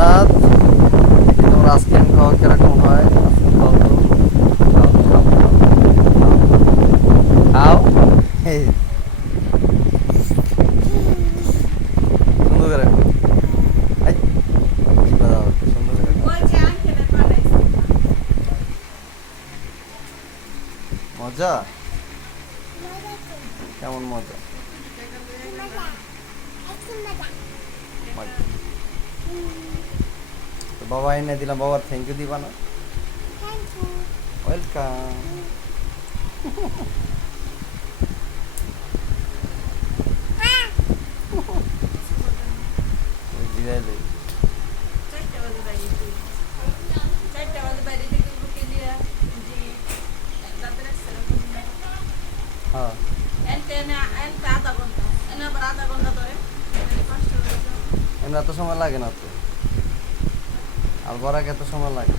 জান্নাত, দেখি তোমার আইসক্রিম খাওয়া কিরকম হয়। আইসক্রিম খাও তো, খাও খাও খাও খাও। এই সুন্দর করে খাও। এই, জিভা দাও, সুন্দর করে খাও। মজা? কেমন মজা? মজা। তো বাবা এনে দিলাম, বাবার থ্যাংক ইউ দিবা না? ওয়েলকাম। জিগাইলে হ্যাঁ, এমনি এত সময় লাগে না তো, আর বড়াকে এত সময় লাগে।